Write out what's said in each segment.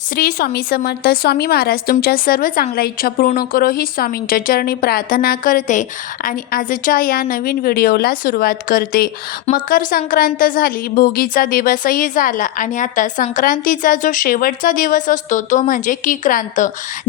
श्री स्वामी समर्थ. स्वामी महाराज तुमच्या सर्व चांगल्या इच्छा पूर्ण करो ही स्वामींच्या चरणी प्रार्थना करते आणि आजच्या या नवीन व्हिडिओला सुरुवात करते. मकर संक्रांत झाली, भोगीचा दिवसही झाला आणि आता संक्रांतीचा जो शेवटचा दिवस असतो तो म्हणजे किक्रांत,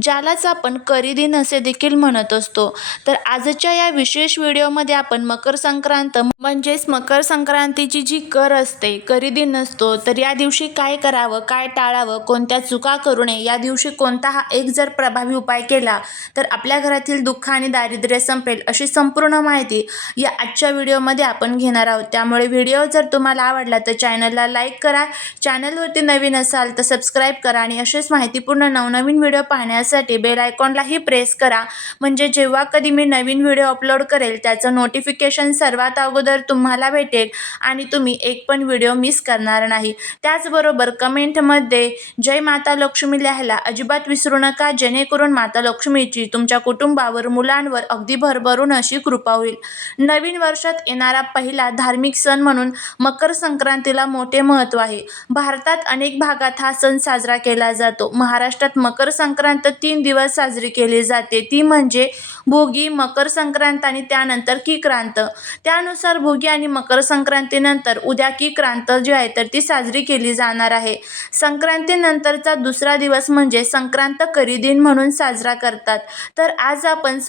ज्यालाच आपण करीदिन असे देखील म्हणत असतो. तर आजच्या या विशेष व्हिडिओमध्ये आपण मकर संक्रांत म्हणजेच मकर संक्रांतीची जी कर असते, करीदिन असतो, तर या दिवशी काय करावं, काय टाळावं, कोणत्या चुका करू नये, या दिवशी कोणता हा एक जर प्रभावी उपाय केला तर आपल्या घरातील दुःख आणि दारिद्र्य संपेल, अशी संपूर्ण माहिती या आजच्या व्हिडिओमध्ये आपण घेणार आहोत. त्यामुळे व्हिडिओ जर तुम्हाला आवडला तर चॅनलला लाईक करा, चॅनलवरती नवीन असाल तर सबस्क्राईब करा आणि असेच माहितीपूर्ण नवनवीन व्हिडिओ पाहण्यासाठी बेल आयकॉनलाही प्रेस करा, म्हणजे जेव्हा कधी मी नवीन व्हिडिओ अपलोड करेल त्याचं नोटिफिकेशन सर्वात अगोदर तुम्हाला भेटेल आणि तुम्ही एक पण व्हिडिओ मिस करणार नाही. त्याचबरोबर कमेंटमध्ये जय माता लक्ष्मी लिहायला अजिबात विसरू नका, जेणेकरून माता लक्ष्मीची तुमच्या कुटुंबावर, मुलांवर अगदी भरभरून अशी कृपा होईल. नवीन वर्षात येणारा पहिला धार्मिक सण म्हणून मकर संक्रांतीला मोठे महत्त्व आहे. भारतात अनेक भागात हा सण साजरा केला जातो. महाराष्ट्रात मकर संक्रांत 3 दिवस साजरी केली जाते, ती म्हणजे भोगी, मकर संक्रांत आणि त्यानंतर किक्रांत. त्यानुसार भोगी आणि मकर संक्रांतीनंतर उद्या किक्रांत जी आहे तर ती साजरी केली जाणार आहे. संक्रांतीनंतरचा दुसरा दिवस म्हणजे संक्रांत करीदिन म्हणून साजरा करतात. तर आज आपण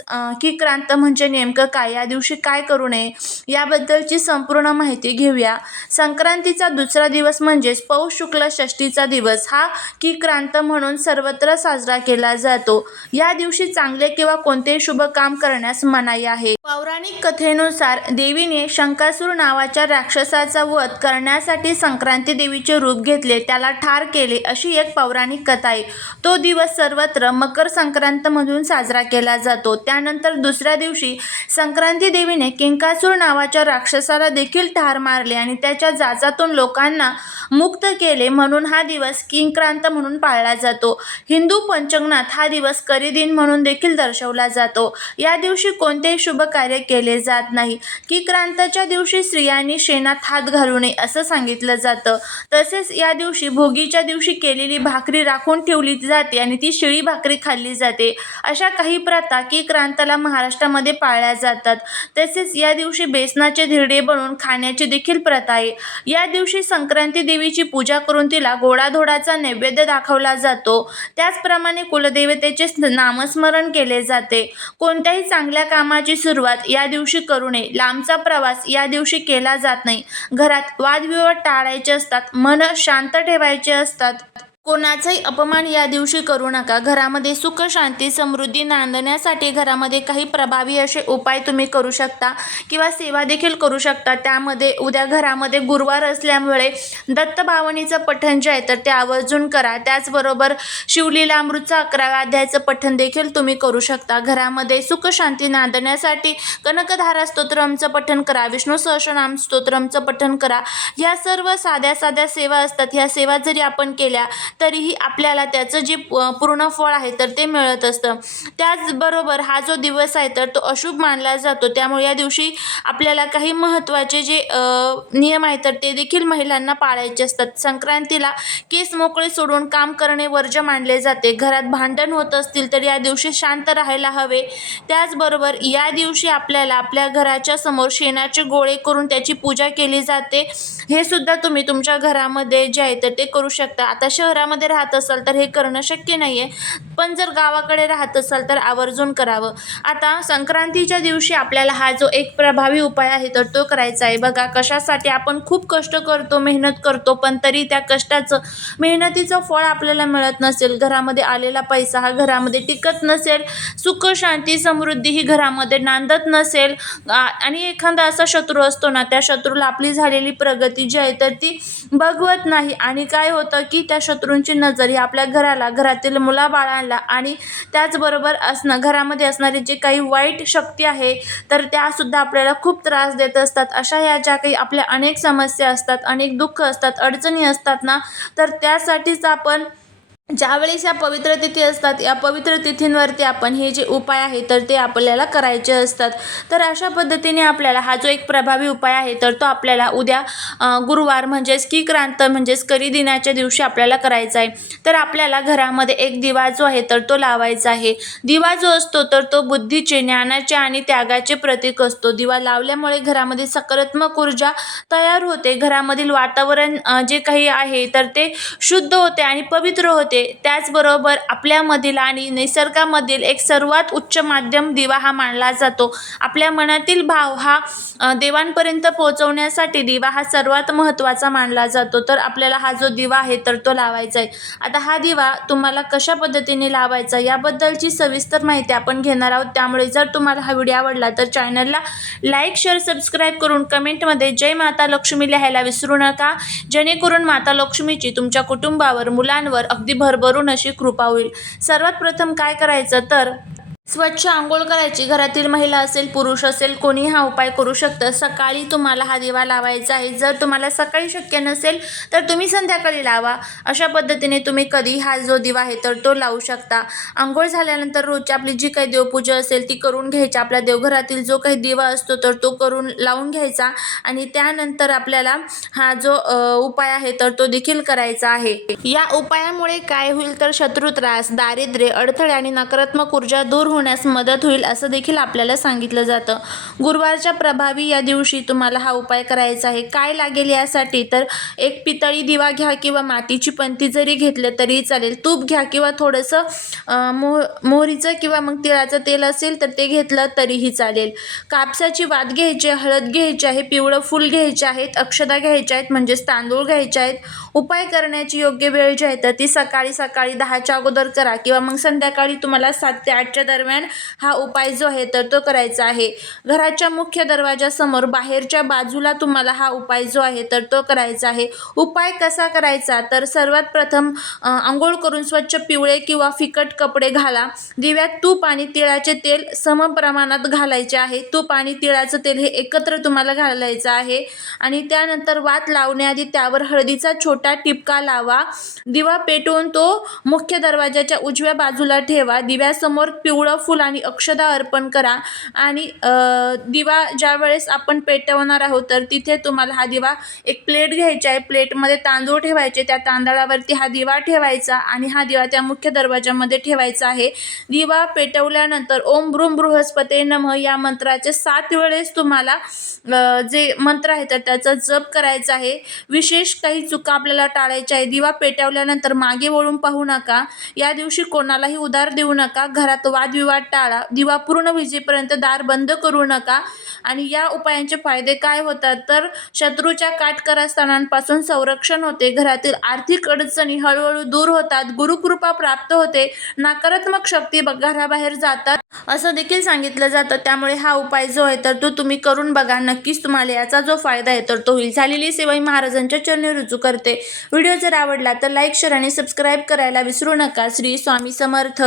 किक्रांत म्हणजे नेमकं काय, या दिवशी काय करू नये, याबद्दलची संपूर्ण माहिती घेऊया. संक्रांतीचा दुसरा दिवस म्हणजेच पौष शुक्ल षष्ठीचा दिवस हा किक्रांत म्हणून सर्वत्र साजरा केला जातो. या दिवशी चांगले किंवा कोणतेही शुभ काम करण्यास मनाई आहे. पौराणिक कथेनुसार देवीने शंकासूर नावाच्या राक्षसाचा वध करण्यासाठी संक्रांती देवीचे रूप घेतले, त्याला ठार केले, अशी एक पौराणिक कथा आहे. तो दिवस सर्वत्र मकर संक्रांत म्हणून साजरा केला जातो. त्यानंतर दुसऱ्या दिवशी संक्रांती देवीने किंकासूर नावाच्या राक्षसाला देखील ठार मारले आणि त्याच्या जाचातून लोकांना मुक्त केले, म्हणून हा दिवस किंक्रांत म्हणून पाळला जातो. हिंदू पंचांगात हा दिवस करीदिन म्हणून देखील दर्शवला जातो. या दिवशी कोणतेही शुभ कार्य केले जात नाही. किक्रांतच्या दिवशी स्त्रियांनी शेणात हात घालू नये असं सांगितलं जातं. तसेच या दिवशी भोगीच्या दिवशी केलेली भाकरी राखून ठेवली जाते आणि ती शिळी भाकरी खाल्ली जाते. अशा काही प्रथा किक्रांतला महाराष्ट्रामध्ये पाळल्या जातात. तसेच या दिवशी बेसनाचे धिरडे बनवून खाण्याची देखील प्रथा आहे. या दिवशी संक्रांती देवीची पूजा करून तिला गोडाधोडाचा नैवेद्य दाखवला जातो. त्याचप्रमाणे कुलदेवतेचे नामस्मरण केले जाते. कोणत्याही चांगल्या कामाची सुरुवात या दिवशी करू नये. लांबचा प्रवास या दिवशी केला जात नाही. घरात वादविवाद टाळायचे असतात, मन शांत ठेवायचे असतात. कोणाचाही अपमान या दिवशी करू नका. घरामध्ये सुख, शांती, समृद्धी नांदण्यासाठी घरामध्ये काही प्रभावी असे उपाय तुम्ही करू शकता किंवा सेवा देखील करू शकता. त्यामध्ये उद्या घरामध्ये गुरुवार असल्यामुळे दत्तभावनीचं पठण जे आहे तर ते आवर्जून करा. त्याचबरोबर शिवलीलामृतचं 11व्या अध्यायाचं पठण देखील तुम्ही करू शकता. घरामध्ये सुख शांती नांदण्यासाठी कनकधारा स्तोत्रमचं पठण करा, विष्णू सहस्रनाम स्तोत्रमचं पठण करा. ह्या सर्व साध्या साध्या सेवा असतात. ह्या सेवा जरी आपण केल्या तरीही आपल्याला त्याचं जे पूर्ण फळ आहे तर ते मिळत असतं. त्याचबरोबर हा जो दिवस आहे तर तो अशुभ मानला जातो. त्यामुळे या दिवशी आपल्याला काही महत्त्वाचे जे नियम आहेत तर ते देखील महिलांना पाळायचे असतात. संक्रांतीला केस मोकळे सोडून काम करणे वर्ज्य मानले जाते. घरात भांडण होत असतील तर या दिवशी शांत राहायला हवे. त्याचबरोबर या दिवशी आपल्याला आपल्या घराच्या समोर शेणाचे गोळे करून त्याची पूजा केली जाते. हे सुद्धा तुम्ही तुमच्या घरामध्ये जे आहे तर ते करू शकता. आता शहरामध्ये राहत असाल तर हे करणं शक्य नाही आहे, पण जर गावाकडे राहत असाल तर आवर्जून करावं. आता संक्रांतीच्या दिवशी आपल्याला हा जो एक प्रभावी उपाय आहे तर तो करायचा आहे. बघा, कशासाठी आपण खूप कष्ट करतो, मेहनत करतो, पण तरी त्या कष्टाचं, मेहनतीचं फळ आपल्याला मिळत नसेल, घरामध्ये आलेला पैसा हा घरामध्ये टिकत नसेल, सुख शांती समृद्धी ही घरामध्ये नांदत नसेल आणि एखादा असा शत्रू असतो ना, त्या शत्रूला आपली झालेली प्रगती जी आहे तर ती बघवत नाही आणि काय होतं की त्या शत्रूंची नजर ही आपल्या घराला, घरातील मुलाबाळांना आणि त्याचबरोबर घरामध्ये असणारी जे काही वाईट शक्ती आहे तर त्यासुद्धा आपल्याला खूप त्रास देत असतात. अशा ह्या ज्या काही आपल्या अनेक समस्या असतात, अनेक दुःख असतात, अडचणी असतात ना, तर त्यासाठीच आपण ज्यावेळेस या पवित्र तिथी असतात, या पवित्र तिथींवरती आपण हे जे उपाय आहे तर ते आपल्याला करायचे असतात. तर अशा पद्धतीने आपल्याला हा जो एक प्रभावी उपाय आहे तर तो आपल्याला उद्या गुरुवार म्हणजेच की क्रांत म्हणजेच करी दिनाच्या दिवशी आपल्याला करायचा आहे. तर आपल्याला घरामध्ये एक दिवा जो आहे तर तो लावायचा आहे. दिवा जो असतो तर तो बुद्धीचे, ज्ञानाचे आणि त्यागाचे प्रतीक असतो. दिवा लावल्यामुळे घरामध्ये सकारात्मक ऊर्जा तयार होते. घरामधील वातावरण जे काही आहे तर ते शुद्ध होते आणि पवित्र होते. त्याचबरोबर आपल्यामधील आणि निसर्गामधील एक सर्वात उच्च माध्यम दिवा हा मानला जातो. आपल्या मनातील भाव हा देवांपर्यंत पोहोचवण्यासाठी दिवा हा सर्वात महत्त्वाचा मानला जातो. तर आपल्याला हा जो दिवा आहे तर तो लावायचा आहे. आता हा दिवा तुम्हाला कशा पद्धतीने लावायचा याबद्दलची सविस्तर माहिती आपण घेणार आहोत. त्यामुळे जर तुम्हाला हा व्हिडिओ आवडला तर चॅनलला लाईक, शेअर, सबस्क्राईब करून कमेंटमध्ये जय माता लक्ष्मी लिहायला विसरू नका, जेणेकरून माता लक्ष्मीची तुमच्या कुटुंबावर, मुलांवर अगदी भरभरून अशी कृपा होईल. सर्वात प्रथम काय करायचं तर स्वच्छ अंघोळ करायची. घरातील महिला असेल, पुरुष असेल, कोणी हा उपाय करू शकतं. सकाळी तुम्हाला हा दिवा लावायचा आहे. जर तुम्हाला सकाळी शक्य नसेल तर तुम्ही संध्याकाळी लावा. अशा पद्धतीने तुम्ही कधी हा जो दिवा आहे तर तो लावू शकता. अंघोळ झाल्यानंतर रोजची आपली जी काही देवपूजा असेल ती करून घ्यायची. आपल्या देवघरातील जो काही दिवा असतो तर तो करून लावून घ्यायचा आणि त्यानंतर आपल्याला हा जो उपाय आहे तर तो देखील करायचा आहे. या उपायामुळे काय होईल तर शत्रू त्रास, दारिद्र्य, अडथळे आणि नकारात्मक ऊर्जा दूर होण्यास मदत होईल असं देखील आपल्याला सांगितलं जातं. गुरुवारच्या प्रभावी या दिवशी तुम्हाला हा उपाय करायचा आहे. काय लागेल यासाठी तर एक पितळी दिवा घ्या किंवा मातीची पंती जरी घेतलं तरी चालेल. तूप घ्या किंवा थोडंसं मोहरीचं किंवा मग तिळाचं तेल असेल तर ते घेतलं तरीही चालेल. कापसाची वात घ्यायची, हळद घ्यायची आहे, पिवळं फूल घ्यायचे आहेत, अक्षता घ्यायच्या आहेत म्हणजेच तांदूळ घ्यायचे आहेत. उपाय करण्याची योग्य वेळ जी आहे तर ती सकाळी 10च्या अगोदर करा किंवा मग संध्याकाळी तुम्हाला 7 ते 8च्या दरम्यान हा उपाय जो आहे तर तो करायचा आहे. घराच्या मुख्य दरवाजासमोर बाहेरच्या बाजूला तुम्हाला हा उपाय जो आहे तर तो करायचा आहे. उपाय कसा करायचा तर सर्वात प्रथम अंघोळ करून स्वच्छ पिवळे किंवा फिकट कपडे घाला. दिव्यात तूप आणि तिळाचे तेल समप्रमाणात घालायचे आहे. तूप आणि तिळाचं तेल हे एकत्र तुम्हाला घालायचं आहे आणि त्यानंतर वात लावण्याआधी त्यावर हळदीचा छोटा टिपका लावा. दिवा पेटवून तो मुख्य दरवाजाच्या उजव्या बाजूला ठेवा. दिव्यासमोर पिवळं फूल आणि अक्षता अर्पण करा आणि दिवा ज्या वेळेस आपण पेटवणार आहोत तर तिथे तुम्हाला हा दिवा एक प्लेट घ्यायची आहे. प्लेटमध्ये तांदूळ ठेवायचे, त्या तांदळावरती हा दिवा ठेवायचा आणि हा दिवा त्या मुख्य दरवाजामध्ये ठेवायचा आहे. दिवा पेटवल्यानंतर ओम भ्रूम बृहस्पते नमः या मंत्राचे 7 वेळेस तुम्हाला जे मंत्र आहे तर त्याचा जप करायचा आहे. विशेष काही चुका आपल्याला टाळायच्या आहे. दिवा पेटवल्यानंतर मागे वळून पाहू नका. या दिवशी कोणालाही उधार देऊ नका. घरात वादविवाद टाळा. दिवा पूर्ण विजेपर्यंत दार बंद करू नका. आणि या उपायांचे फायदे काय होतात तर शत्रूच्या काटकारस्थानांपासून संरक्षण होते. घरातील आर्थिक अडचणी हळूहळू दूर होतात. गुरुकृपा प्राप्त होते. नकारात्मक शक्ती घराबाहेर जातात असं देखील सांगितलं जातं. त्यामुळे हा उपाय जो आहे तर तो तुम्ही करून बघा. नक्कीच तुम्हाला याचा जो फायदा आहे तर तो होईल. झालेली सेवा ही महाराजांच्या चरणी रुजू करते. व्हिडिओ जर आवडला तर लाईक, शेअर आणि सबस्क्राईब करायला विसरू नका. श्री स्वामी समर्थ.